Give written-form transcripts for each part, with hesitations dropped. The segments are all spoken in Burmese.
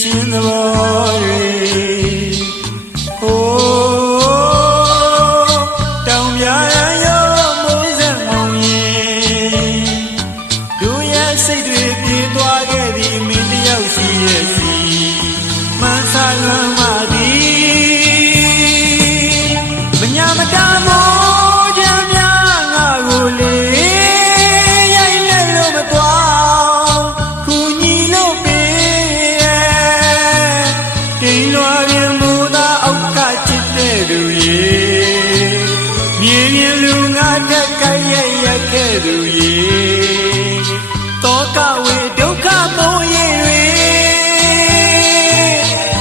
ချင်းသဘောတွေဟိုးတောင်ပြရရောမိုးစက်မောင်ရင်တို့ရဲ့စိတ်တွေပြေးသွားခဲ့သည်မင်းတယောက်ရှိရဲ့စီမန်းစားလွမ်းမှသည်မညာမတားမို့ကြမ်းများငါကိုလေရိုက်လက်လို့မသွားခုညီလို့ပေးတိမ်လွာပြင်မူသာအောက်ကချစ်တဲ့သူရေမြေပြင်လူငါထက်ကြိုက်ရက်ခဲ့သူရေတောကဝေဒုက္ခမိုးရေတွေ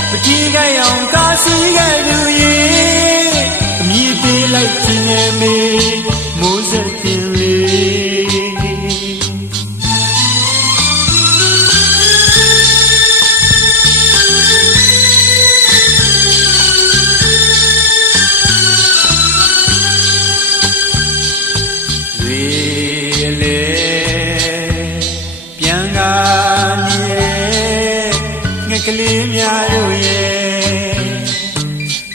ပတိကရောင်ကားစီခဲ့သူရေအမြည်ပေးလိုက်ခြင်းနဲ့မေမိုးစက်တင်လေးပြန်ကနေငှက်ကလေးများတို့ရဲ့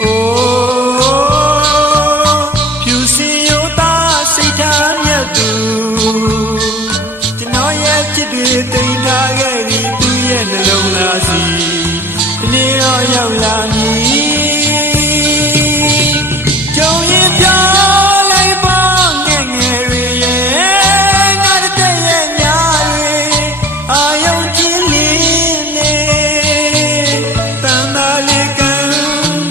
အိုးဖြူစင်ရိုးသားစိတ်ထားမြတ်သူကျွန်တော်ရဲ့ချစ်တွေတိမ်ထားခဲ့သည်သူရဲ့နှလုံးသားစီဒီနေ့တော့ရောက်လာမည်ကြုံရင်ပြောလိုက်ပါငယ်ငယ်တွေရဲ့ငါတဲ့ရဲ့ညာတွေအာယုံကြည်လင်းနေတန်တာလေးကံ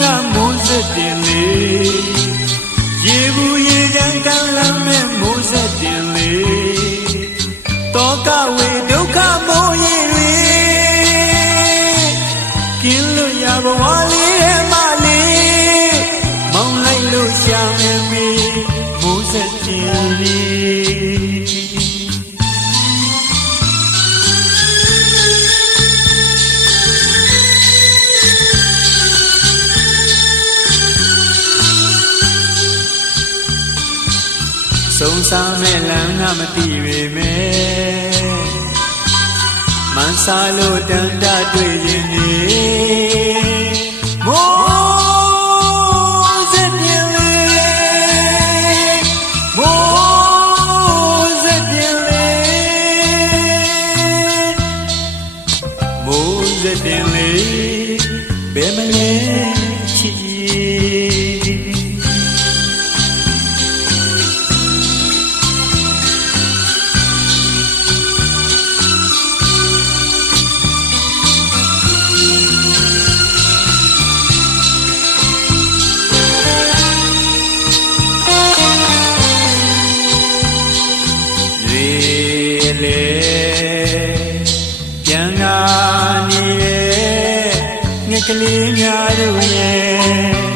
ကမိုးစက်တင်လေးရေဘူးရေချမ်းကံလမ်းမဲ့မိုးစက်တင်လေးတောကဝေဒုက္ခမိုးရေတွေကင်းလို့ရဘဝလေးရဲ့မလေးမောင်းလိုက်လို့ရှာမယ်မေမိုးစက်တင်လေးဆုံးစားမဲ့လမ်းကမသိပေမဲ့မန်းစားလို့တန်တာတွေ့ရင်နေမိုးစက်ပြင်လေးမိုးစက်ပြင်လေးမိုးစက်ပြင်လေးဘယ်မလဲချစ်ပြန်ကနေငှက်ကလေးများတို့ရဲ့